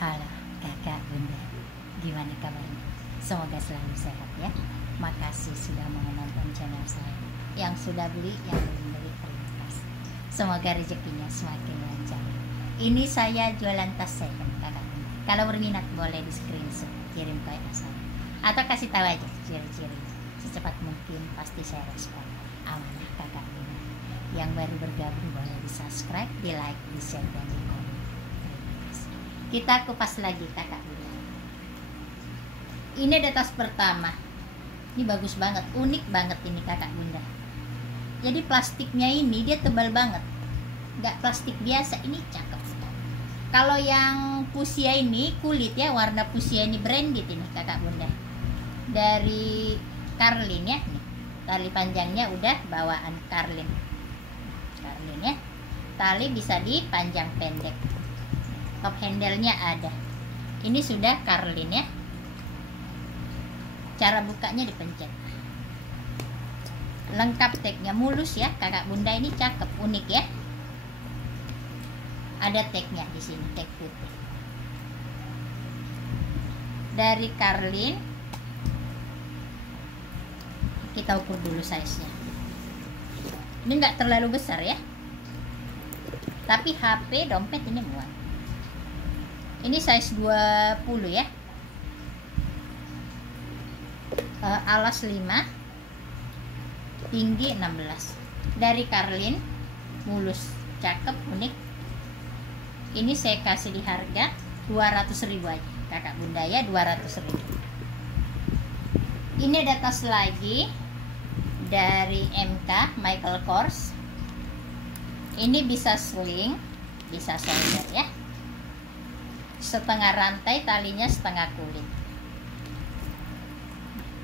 Halo kakak bunda, gimana kabarnya? Semoga selalu sehat ya. Makasih sudah mau menonton channel saya. Yang sudah beli, yang belum beli, terima kasih. Semoga rezekinya semakin lancar. Ini saya jualan tas second kakak bunda. Kalau berminat boleh di screenshot, kirim ke saya atau kasih tahu aja ciri-ciri. Secepat mungkin pasti saya respon. Amanah kakak bunda. Yang baru bergabung boleh di subscribe, di like, di share, dan di komen. Kita kupas lagi kakak bunda. Ini ada tas pertama. Ini bagus banget, unik banget ini kakak bunda. Jadi plastiknya ini dia tebal banget, nggak plastik biasa. Ini cakep. Kalau yang fuchsia ini kulit ya, warna fuchsia ini branded ini kakak bunda. Dari Carlin ya, nih. Tali panjangnya udah bawaan Carlin. Carlin ya. Tali bisa dipanjang pendek. Top handle-nya ada. Ini sudah Carlin ya. Cara bukanya dipencet. Lengkap tagnya, mulus ya kakak bunda. Ini cakep, unik ya. Ada tagnya di sini, tag putih. Dari Carlin. Kita ukur dulu size-nya. Ini nggak terlalu besar ya. Tapi HP, dompet ini muat. Ini size 20 ya. Alas 5, tinggi 16. Dari Carlin, mulus, cakep, unik. Ini saya kasih di harga 200.000 aja kakak bunda ya, 200.000. Ini ada tas lagi dari MK Michael Kors. Ini bisa sling, bisa solder ya. Setengah rantai, talinya setengah kulit.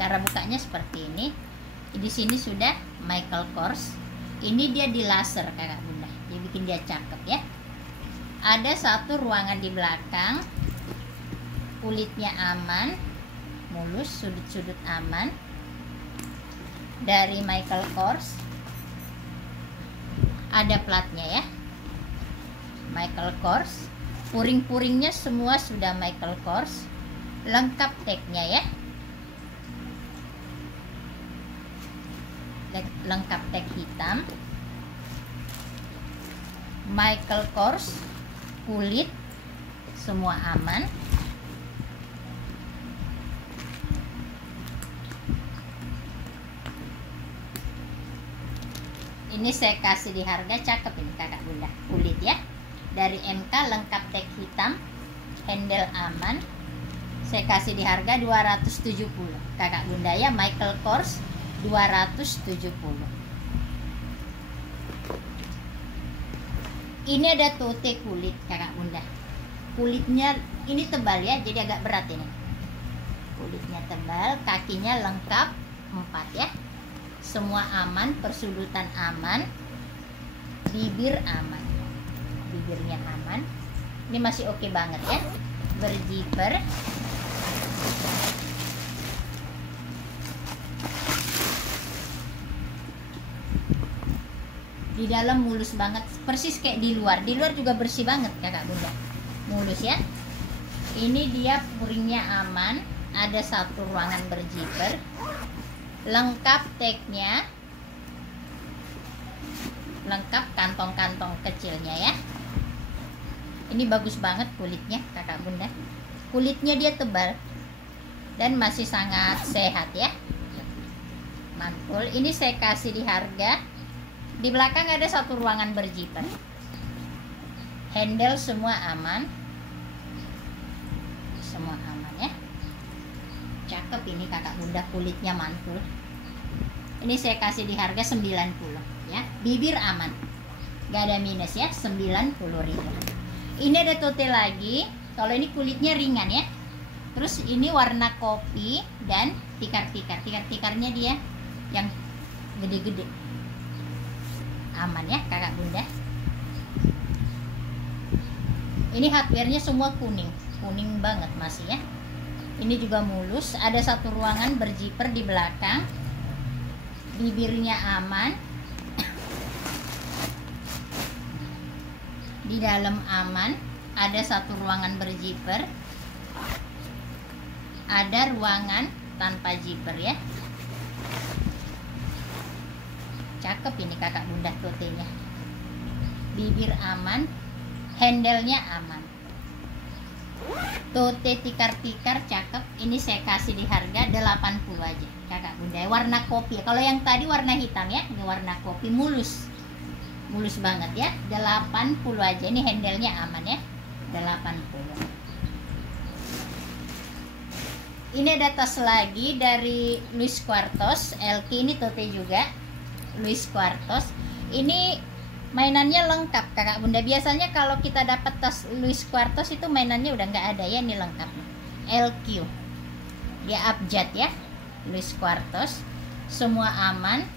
Cara bukanya seperti ini. Di sini sudah Michael Kors. Ini dia di laser kakak bunda. Dia bikin dia cakep ya. Ada satu ruangan di belakang. Kulitnya aman, mulus, sudut-sudut aman. Dari Michael Kors. Ada platnya ya. Michael Kors. Puring-puringnya semua sudah Michael Kors. Lengkap tagnya ya. Lengkap tag hitam. Michael Kors. Kulit semua aman. Ini saya kasih di harga, cakep ini kakak bunda. Kulit ya. Dari MK, lengkap tag hitam, handle aman. Saya kasih di harga 270 kakak bunda ya. Michael Kors 270. Ini ada tote kulit kakak bunda. Kulitnya ini tebal ya, jadi agak berat ini. Kulitnya tebal, kakinya lengkap 4 ya. Semua aman, persudutan aman, bibir aman. Bibirnya aman. Ini masih oke banget ya. Berzipper. Di dalam mulus banget, persis kayak di luar. Di luar juga bersih banget kakak bunda. Mulus ya. Ini dia puringnya aman. Ada satu ruangan berzipper. Lengkap tagnya. Lengkap kantong-kantong kecilnya ya. Ini bagus banget kulitnya kakak bunda. Kulitnya dia tebal dan masih sangat sehat ya. Mantul. Ini saya kasih di harga. Di belakang ada satu ruangan berzipper. Handle semua aman. Semua aman ya. Cakep ini kakak bunda, kulitnya mantul. Ini saya kasih di harga 90 ya. Bibir aman, gak ada minus ya. 90.000. Ini ada tote lagi. Kalau ini kulitnya ringan ya. Terus ini warna kopi dan tikar-tikar. Tikar-tikarnya dia yang gede-gede. Aman ya kakak bunda. Ini hardware-nya semua kuning. Kuning banget masih ya. Ini juga mulus. Ada satu ruangan berzipper di belakang. Bibirnya aman. Di dalam aman. ada satu ruangan berzipper, ada ruangan tanpa zipper ya. Cakep ini kakak bunda totenya. Bibir aman, handle-nya aman. Tote tikar-tikar cakep. Ini saya kasih di harga 80 aja kakak bunda. Warna kopi. Kalau yang tadi warna hitam ya, ini warna kopi mulus. Mulus banget ya. 80 aja. Ini handle-nya aman ya. 80. Ini ada tas lagi dari Louis Quartos LK. Ini tote juga Louis Quartos. Ini mainannya lengkap kakak bunda. Biasanya kalau kita dapat tas Louis Quartos itu mainannya udah nggak ada ya. Ini lengkap LQ, dia abjad ya. Louis Quartos, semua aman.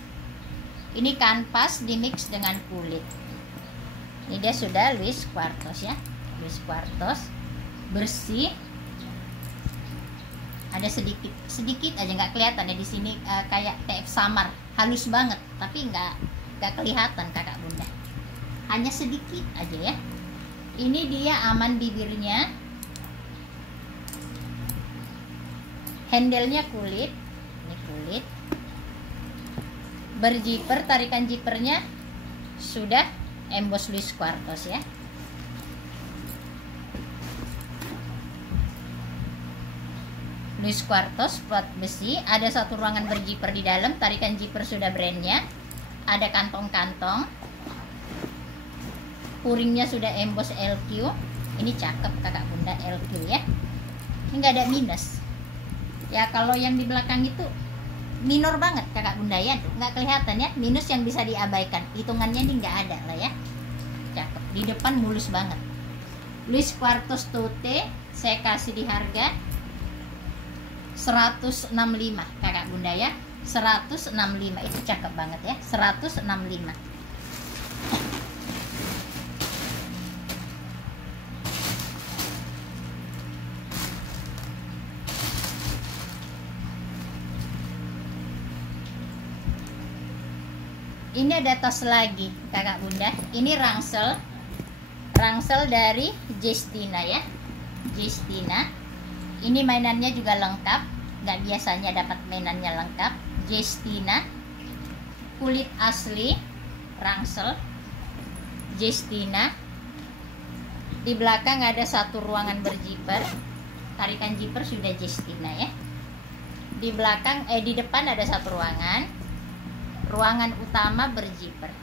Ini kanvas dimix dengan kulit. Ini dia sudah Louis Quartos ya. Louis Quartos bersih. Ada sedikit aja nggak kelihatan ya di sini, kayak TF samar, halus banget tapi nggak kelihatan kakak bunda, hanya sedikit aja ya. Ini dia aman bibirnya, handle-nya kulit, ini kulit, berzipper, tarikan zippernya sudah emboss Louis Quartos ya. Louis Quartos plat besi, ada satu ruangan berzipper di dalam, tarikan zipper sudah brandnya, ada kantong-kantong, puringnya sudah emboss LQ. Ini cakep kakak bunda, LQ ya. Ini nggak ada minus ya. Kalau yang di belakang itu minor banget kakak bunda ya, nggak kelihatan ya, minus yang bisa diabaikan, hitungannya ini nggak ada lah ya. Cakep. Di depan mulus banget. Louis Quartos tote saya kasih di harga 165 kakak bunda ya. 165 itu cakep banget ya. 165. Ini ada tas lagi kakak bunda. Ini rangsel dari Justina ya. Justina. Ini mainannya juga lengkap, nggak biasanya dapat mainannya lengkap. Justina, kulit asli, rangsel Justina. Di belakang ada satu ruangan berzipper, tarikan zipper sudah Justina ya. Di belakang di depan ada satu ruangan utama berzipper.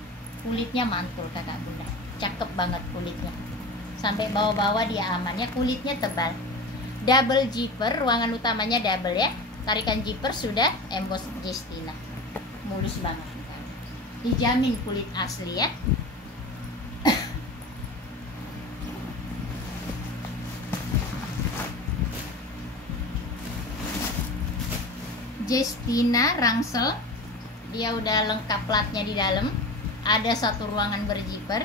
Kulitnya mantul kakak bunda, cakep banget kulitnya, sampai bawah-bawah dia aman ya. Kulitnya tebal. Double zipper, ruangan utamanya double ya. Tarikan zipper sudah emboss Justina. Mulus banget. Dijamin kulit asli ya. Justina rangsel. Dia udah lengkap platnya di dalam. Ada satu ruangan berzipper,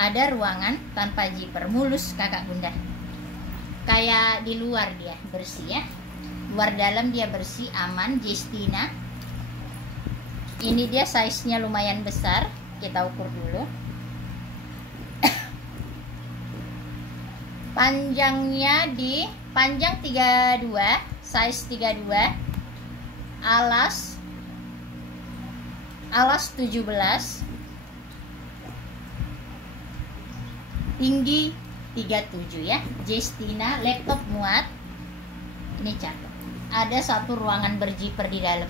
ada ruangan tanpa zipper. Mulus kakak bunda. Kayak di luar dia bersih ya. Luar dalam dia bersih, aman. Justina. Ini dia size-nya lumayan besar. Kita ukur dulu. Panjangnya panjang 32, size 32. Alas 17. Tinggi 37 ya. Justina, laptop muat. Ini cakep. Ada satu ruangan berzipper di dalam.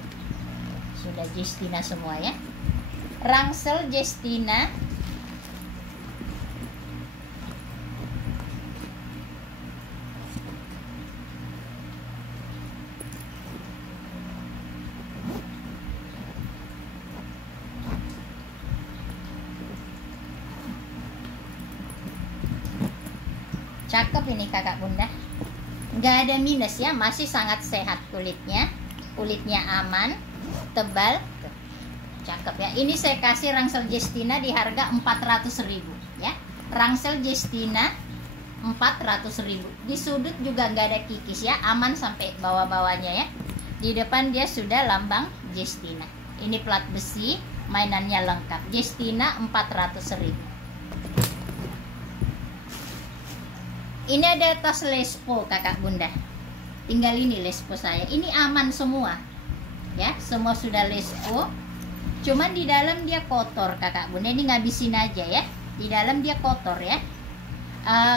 Sudah Justina semua ya. Rangsel Justina. Cakep ini kakak bunda, nggak ada minus ya, masih sangat sehat kulitnya aman, tebal. Tuh, cakep ya. Ini saya kasih rangsel Justina di harga 400.000 ya. Rangsel Justina 400.000. Di sudut juga nggak ada kikis ya, aman sampai bawah-bawahnya ya. Di depan dia sudah lambang Justina. Ini plat besi, mainannya lengkap. Justina 400.000. Ini ada tas Lespo kakak bunda. Tinggal ini Lespo saya. Ini aman semua. Ya, semua sudah Lespo. Cuman di dalam dia kotor kakak bunda. Ini ngabisin aja ya. Di dalam dia kotor ya.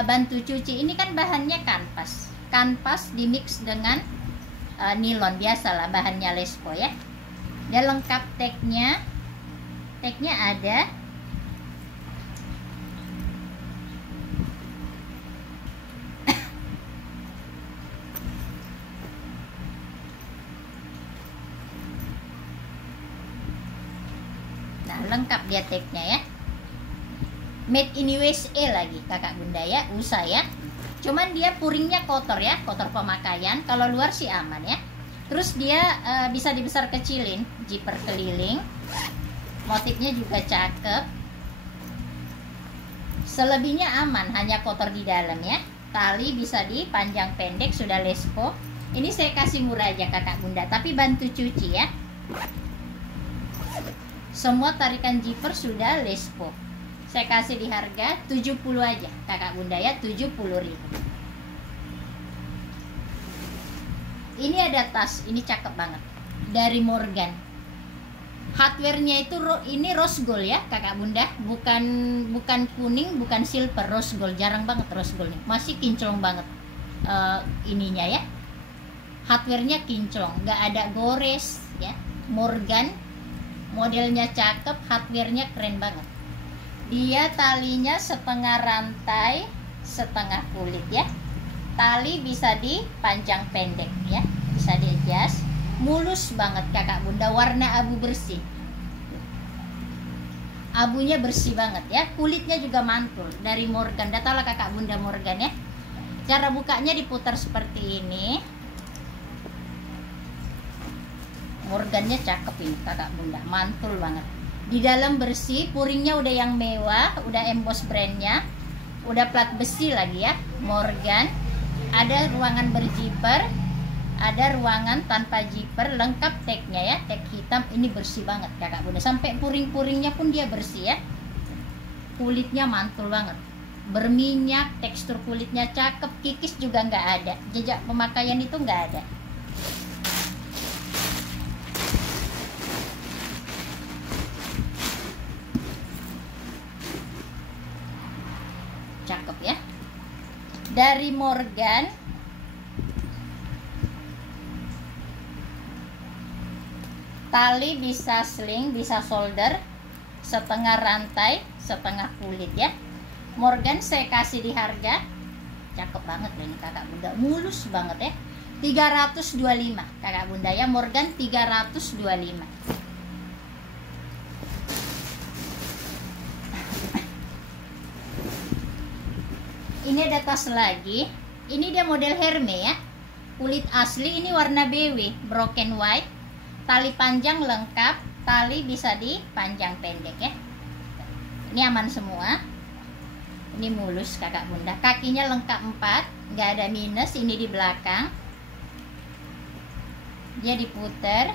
Bantu cuci. Ini kan bahannya kanvas. Kanvas dimix dengan nilon, biasalah bahannya Lespo ya. Dia lengkap tagnya. Tagnya ada. Nah, lengkap dia tagnya ya. Made in USA lagi kakak bunda ya, USA ya. Cuman dia puringnya kotor ya, kotor pemakaian. Kalau luar sih aman ya. Terus dia bisa dibesar kecilin, zipper keliling. Motifnya juga cakep. Selebihnya aman, hanya kotor di dalam ya. Tali bisa dipanjang pendek, sudah Lespo. Ini saya kasih murah aja kakak bunda, tapi bantu cuci ya. Semua tarikan zipper sudah Lespo. Saya kasih di harga 70 aja kakak bunda ya, 70.000. Ini ada tas, ini cakep banget, dari Morgan. Hardware-nya itu ini rose gold ya kakak bunda, bukan kuning, bukan silver, rose gold. Jarang banget rose gold nih, masih kinclong banget ininya ya. Hardware-nya kinclong, nggak ada gores ya. Morgan, modelnya cakep, hardware-nya keren banget. Dia talinya setengah rantai, setengah kulit ya. Tali bisa dipanjang pendek ya, bisa di-adjust. Mulus banget kakak bunda, warna abu bersih. Abunya bersih banget ya. Kulitnya juga mantul dari Morgan. Datalah kakak bunda Morgan ya. Cara bukanya diputar seperti ini. Morgannya cakep ini kakak bunda, mantul banget. Di dalam bersih, puringnya udah yang mewah, udah emboss brandnya, udah plat besi lagi ya, Morgan. Ada ruangan berzipper, ada ruangan tanpa zipper, lengkap tagnya ya, tag hitam. Ini bersih banget kakak bunda, sampai puring-puringnya pun dia bersih ya. Kulitnya mantul banget, berminyak, tekstur kulitnya cakep, kikis juga nggak ada, jejak pemakaian itu nggak ada. Cakep ya, dari Morgan. Tali bisa sling, bisa solder, setengah rantai, setengah kulit ya. Morgan saya kasih di harga, cakep banget loh ini kakak bunda, mulus banget ya, 325 kakak bunda ya. Morgan 325. Ini ada tas lagi. Ini dia model Hermes ya. Kulit asli, ini warna BW, broken white. Tali panjang lengkap, tali bisa dipanjang pendek ya. Ini aman semua. Ini mulus kakak bunda. Kakinya lengkap 4, nggak ada minus. Ini di belakang. Dia diputer.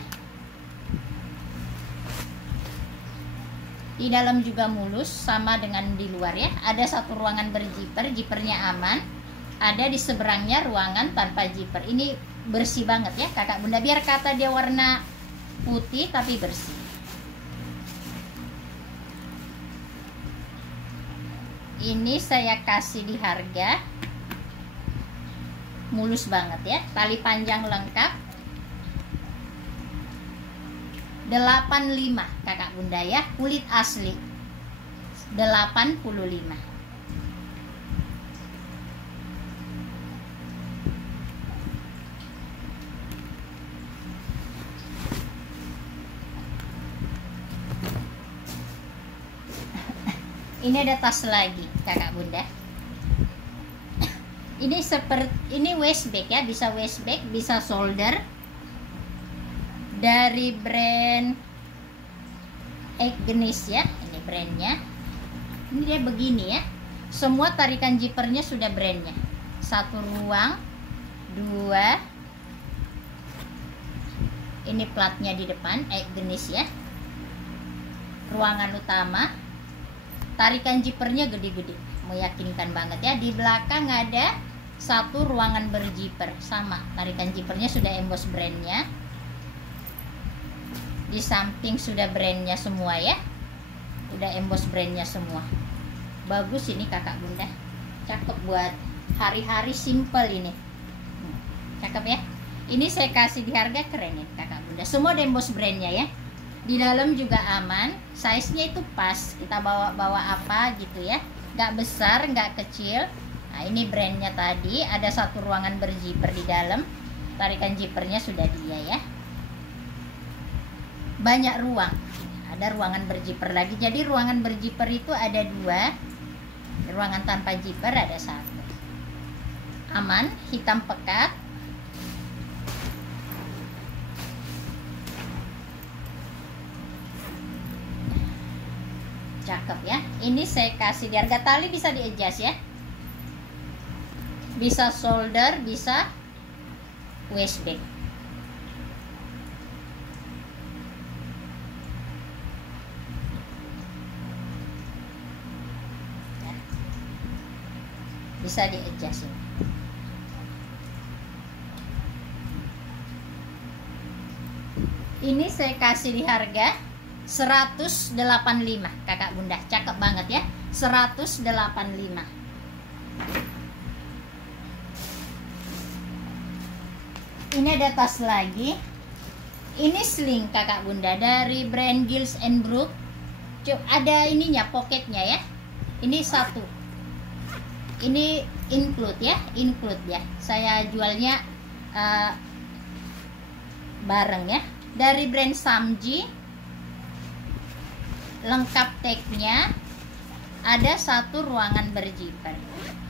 Di dalam juga mulus, sama dengan di luar ya. Ada satu ruangan berzipper, zippernya aman. Ada di seberangnya ruangan tanpa zipper. Ini bersih banget ya kakak bunda. Biar kata dia warna putih tapi bersih. Ini saya kasih di harga, mulus banget ya. Tali panjang lengkap, 85 kakak bunda ya. Kulit asli 85. Ini ada tas lagi kakak bunda. Ini seperti ini waist bag ya, bisa waist bag, bisa shoulder. Dari brand Agnes ya, ini brandnya. Ini dia begini ya. Semua tarikan zippernya sudah brandnya. Satu ruang, 2. Ini platnya di depan, Agnes ya. Ruangan utama. Tarikan zippernya gede-gede. meyakinkan banget ya. Di belakang ada satu ruangan berzipper, sama tarikan zippernya sudah emboss brandnya. Di samping sudah brandnya semua ya, udah emboss brandnya semua. Bagus ini kakak bunda, cakep buat hari-hari simple ini. Cakep ya. Ini saya kasih di harga keren ya kakak bunda, semua udah emboss brandnya ya. Di dalam juga aman, size-nya itu pas, kita bawa apa gitu ya, nggak besar nggak kecil. Nah ini brandnya tadi, ada satu ruangan berzipper di dalam, tarikan zippernya sudah dia ya, banyak ruang, ada ruangan berzipper lagi. Jadi ruangan berzipper itu ada dua, ruangan tanpa zipper ada satu. Aman, hitam pekat. Cakep ya. Ini saya kasih di harga, tali bisa di adjust ya, bisa shoulder, bisa waist bag. Ya. Bisa di adjust ini. Ini saya kasih di harga 185 kakak bunda, cakep banget ya, 185. Ini ada tas lagi, ini sling kakak bunda dari brand Giles and Brook. Ada ininya, pocketnya ya, ini satu, ini include ya, saya jualnya bareng ya, dari brand Samji. Lengkap tagnya, ada satu ruangan berzipper.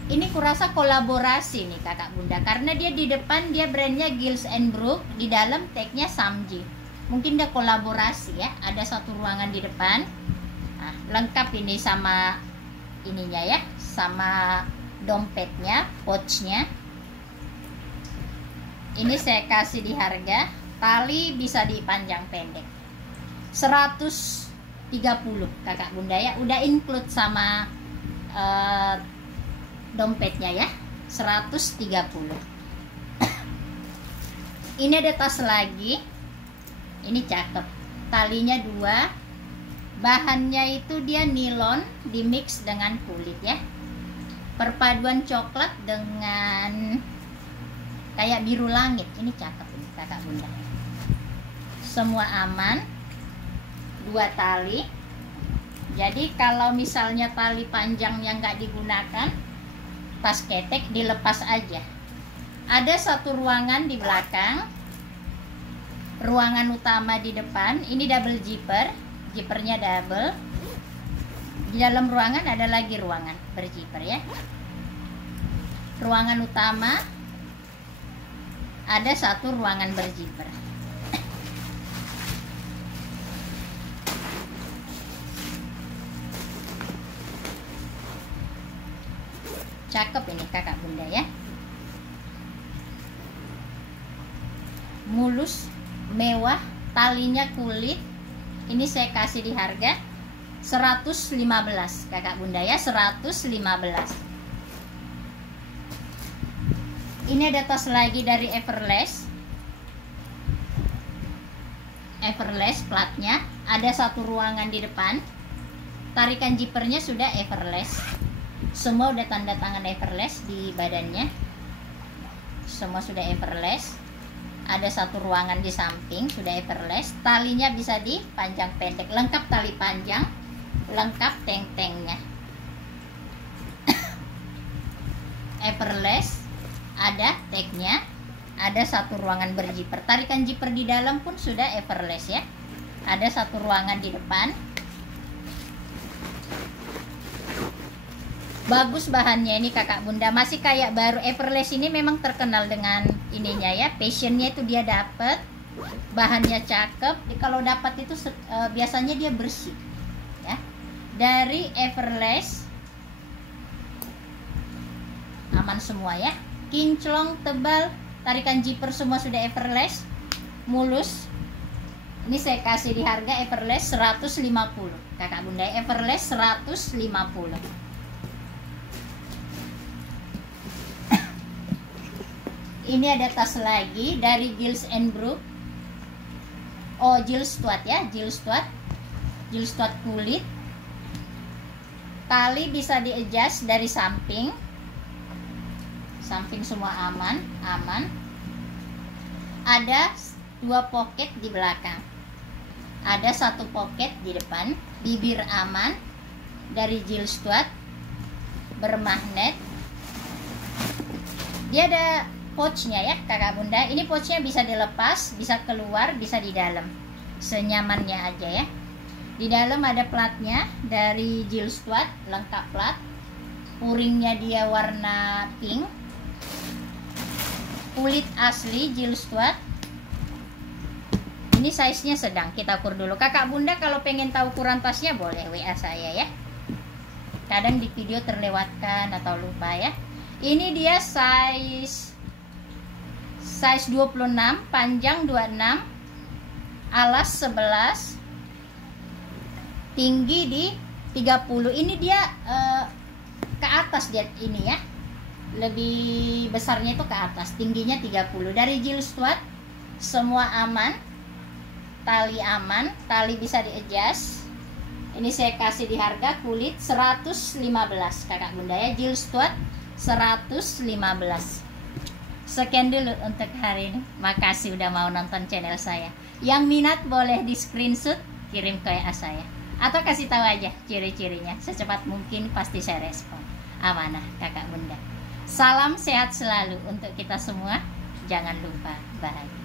Ini kurasa kolaborasi nih kakak bunda, karena dia di depan dia brandnya Giles and Brook, di dalam tagnya Samji. Mungkin dia kolaborasi ya, ada satu ruangan di depan. Nah, lengkap ini sama ininya ya, sama dompetnya, pouchnya. Ini saya kasih di harga, tali bisa dipanjang pendek, 130 kakak bunda ya, udah include sama dompetnya ya, 130. Ini ada tas lagi, ini cakep, talinya dua, bahannya itu dia nilon di mix dengan kulit ya, perpaduan coklat dengan kayak biru langit. Ini cakep ini kakak bunda, semua aman. Dua tali, jadi kalau misalnya tali panjang yang nggak digunakan, tas ketek dilepas aja. Ada satu ruangan di belakang, ruangan utama di depan. Ini double zipper, zippernya double. Di dalam ruangan ada lagi ruangan berzipper ya. Ruangan utama ada satu ruangan berzipper. Cakep ini kakak bunda ya, mulus, mewah, talinya kulit. Ini saya kasih di harga 115 kakak bunda ya, 115. Ini ada tas lagi dari Everlast platnya, ada satu ruangan di depan, tarikan zippernya sudah Everlast. Semua udah tanda tangan Everlast di badannya, semua sudah Everlast. Ada satu ruangan di samping sudah Everlast, talinya bisa dipanjang pendek, lengkap tali panjang, lengkap teng-tengnya. Everlast, ada tagnya, ada satu ruangan berzipper, tarikan zipper di dalam pun sudah Everlast ya. Ada satu ruangan di depan. Bagus bahannya ini kakak bunda, masih kayak baru. Everlast ini memang terkenal dengan ininya ya, passionnya itu dia dapat, bahannya cakep. Kalau dapat itu biasanya dia bersih ya. Dari Everlast aman semua ya, kinclong, tebal, tarikan zipper semua sudah Everlast, mulus. Ini saya kasih di harga Everlast 150 kakak bunda, Everlast 150. Ini ada tas lagi dari Giles and Brooke. Oh, Jill Stuart ya, Jill Stuart kulit. Tali bisa di-adjust dari samping semua aman. Ada 2 pocket di belakang, ada 1 pocket di depan. Bibir aman dari Jill Stuart, bermagnet. Dia ada pouchnya ya kakak bunda. Ini pouchnya bisa dilepas, bisa keluar, bisa di dalam, senyamannya aja ya. Di dalam ada platnya dari Jill Stuart, lengkap plat. Puringnya dia warna pink, kulit asli Jill Stuart. Ini size nya sedang, kita ukur dulu kakak bunda. Kalau pengen tahu ukuran tasnya boleh WA saya ya, kadang di video terlewatkan atau lupa ya. Ini dia size 26, panjang 26, alas 11, tinggi di 30. Ini dia ke atas, dia ini ya, lebih besarnya itu ke atas, tingginya 30. Dari Jill Stuart, semua aman, tali aman, tali bisa di-adjust. Ini saya kasih di harga kulit 115 kakak bunda ya, Jill Stuart 115. Sekian dulu untuk hari ini. Makasih udah mau nonton channel saya. Yang minat boleh di screenshot, kirim ke WA saya, atau kasih tahu aja ciri-cirinya. Secepat mungkin pasti saya respon. Amanah kakak bunda. Salam sehat selalu untuk kita semua. Jangan lupa bahagia.